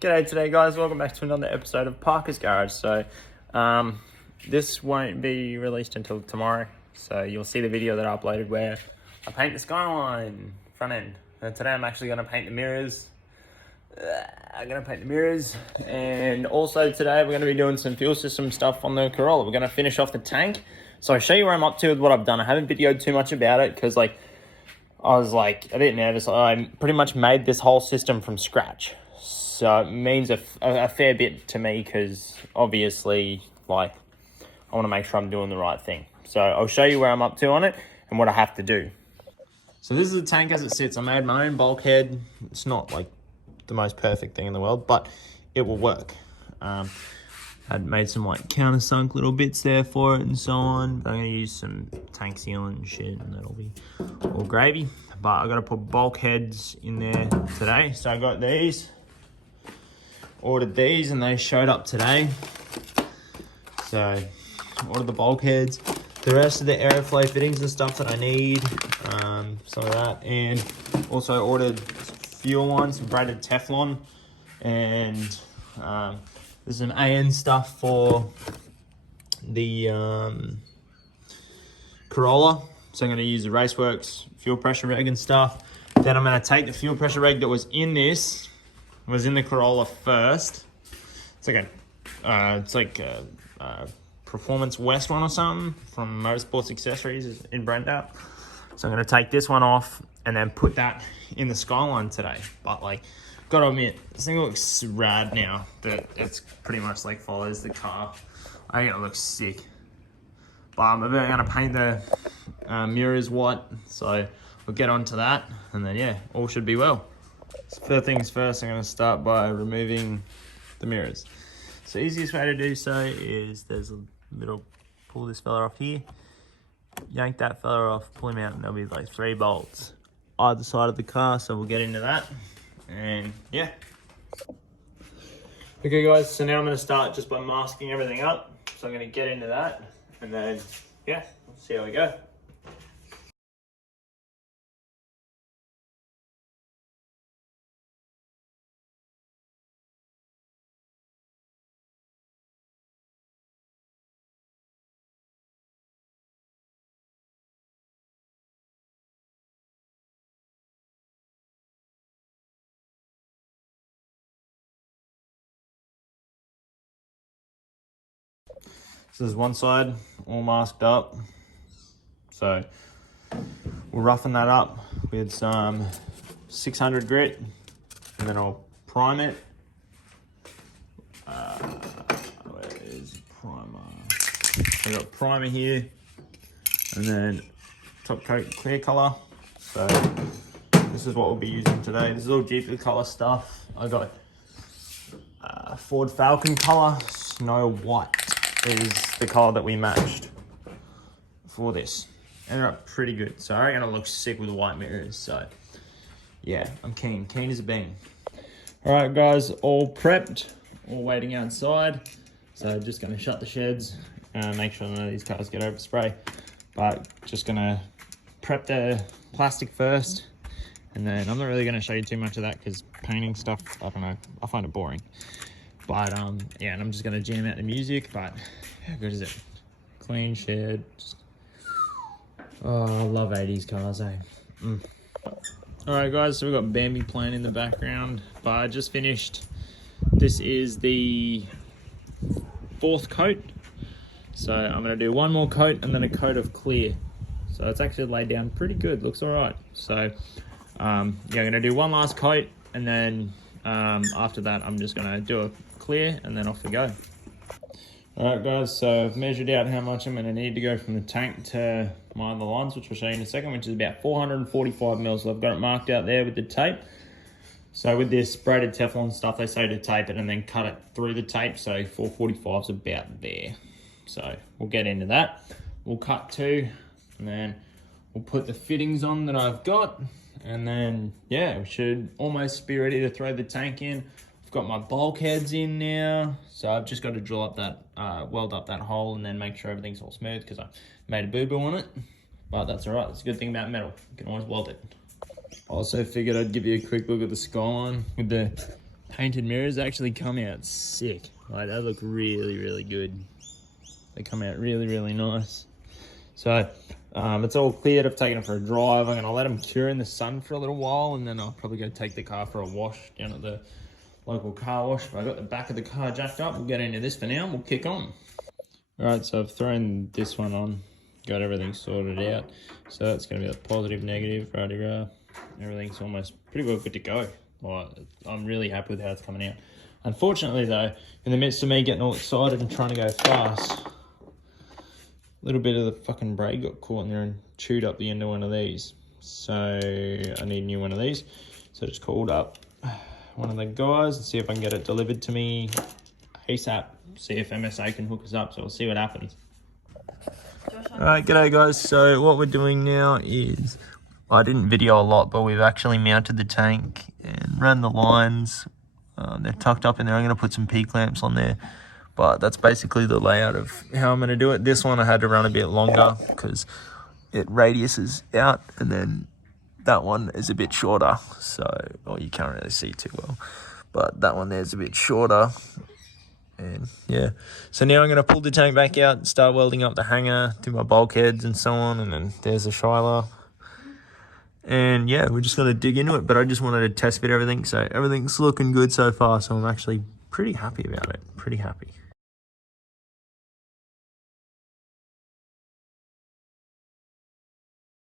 G'day today guys, welcome back to another episode of Parker's Garage. So this won't be released until tomorrow, so you'll see the video that I uploaded where I paint the skyline front end. And today I'm actually going to paint the mirrors. And also today we're going to be doing some fuel system stuff on the Corolla. We're going to finish off the tank. So I'll show you where I'm up to with what I've done. I haven't videoed too much about it because I was a bit nervous. I pretty much made this whole system from scratch. So it means a fair bit to me because obviously I want to make sure I'm doing the right thing. So I'll show you where I'm up to on it and what I have to do. So this is the tank as it sits. I made my own bulkhead. It's not the most perfect thing in the world, but it will work. I'd made some countersunk little bits there for it and so on. But I'm gonna use some tank sealant and shit and that'll be all gravy. But I gotta put bulkheads in there today. So I got these, ordered these and they showed up today. So ordered the bulkheads, the rest of the aeroflow fittings and stuff that I need, some of that, and also ordered fuel lines, some braided Teflon, and there's some AN stuff for the Corolla. So I'm going to use the Raceworks fuel pressure reg and stuff. Then I'm going to take the fuel pressure reg that was in the Corolla first. It's like a Performance West one or something from Motorsports Accessories in Brenda. So I'm going to take this one off and then put that in the Skyline today. But gotta admit, this thing looks rad now that it's pretty much follows the car. I think it looks sick. But I'm going to paint the mirrors white, so we'll get onto that and then yeah, all should be well. So first things first, I'm going to start by removing the mirrors. So the easiest way to do so is there's a little, pull this fella off here, yank that fella off, pull him out, and there'll be 3 bolts either side of the car, so we'll get into that. And yeah. Okay guys, so now I'm going to start just by masking everything up. So I'm going to get into that and then yeah, we'll see how we go. So there's one side all masked up. So we'll roughen that up with some 600 grit and then I'll prime it. Where is the primer? I've got primer here and then top coat clear color. So this is what we'll be using today. This is all Jeep color stuff. I got Ford Falcon color, Snow White is the color that we matched for this. Ended up pretty good. So I reckon it'll look sick with the white mirrors. So yeah, I'm keen as a bean. All right guys, all prepped, all waiting outside. So just gonna shut the sheds and make sure none of these cars get overspray. But just gonna prep the plastic first. And then I'm not really gonna show you too much of that because painting stuff, I don't know, I find it boring. But yeah, and I'm just gonna jam out the music, but how good is it? Clean shed. Oh, I love 80s cars, eh? All right guys, so we've got Bambi playing in the background, but I just finished. This is the 4th coat. So I'm gonna do one more coat and then a coat of clear. So it's actually laid down pretty good, looks all right. So yeah, I'm gonna do one last coat and then after that, I'm just gonna do a clear and then off we go. All right guys, so I've measured out how much I'm gonna need to go from the tank to my other lines, which I'll show you in a second, which is about 445 mils. So I've got it marked out there with the tape. So with this braided Teflon stuff, they say to tape it and then cut it through the tape. So 445 is about there. So we'll get into that. We'll cut 2 and then we'll put the fittings on that I've got. And then, yeah, we should almost be ready to throw the tank in. I've got my bulkheads in now. So I've just got to drill up that, weld up that hole and then make sure everything's all smooth because I made a boo-boo on it. But that's all right. That's a good thing about metal. You can always weld it. Also figured I'd give you a quick look at the skyline with the painted mirrors actually come out sick. Like, they look really, really good. They come out really, really nice. So it's all cleared. I've taken it for a drive. I'm going to let them cure in the sun for a little while, and then I'll probably go take the car for a wash down at the local car wash. But I got the back of the car jacked up. We'll get into this for now and we'll kick on. All right, so I've thrown this one on, got everything sorted out. So that's going to be a positive, negative, rah-de-rah. Everything's almost pretty well good to go. Well, I'm really happy with how it's coming out. Unfortunately though, in the midst of me getting all excited and trying to go fast, a little bit of the fucking braid got caught in there and chewed up the end of one of these. So I need a new one of these. So I just called up one of the guys and see if I can get it delivered to me ASAP. See if MSA can hook us up, so we'll see what happens. Alright, g'day guys. So what we're doing now is, I didn't video a lot, but we've actually mounted the tank and ran the lines. They're tucked up in there. I'm going to put some P-clamps on there. But that's basically the layout of how I'm going to do it. This one I had to run a bit longer because it radiuses out, and then that one is a bit shorter. So, well, you can't really see too well. But that one there is a bit shorter. And yeah, so now I'm going to pull the tank back out and start welding up the hanger, do my bulkheads and so on. And then there's the Shiler. And yeah, we're just going to dig into it. But I just wanted to test fit everything. So everything's looking good so far. So I'm actually pretty happy about it. Pretty happy.